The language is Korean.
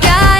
거야.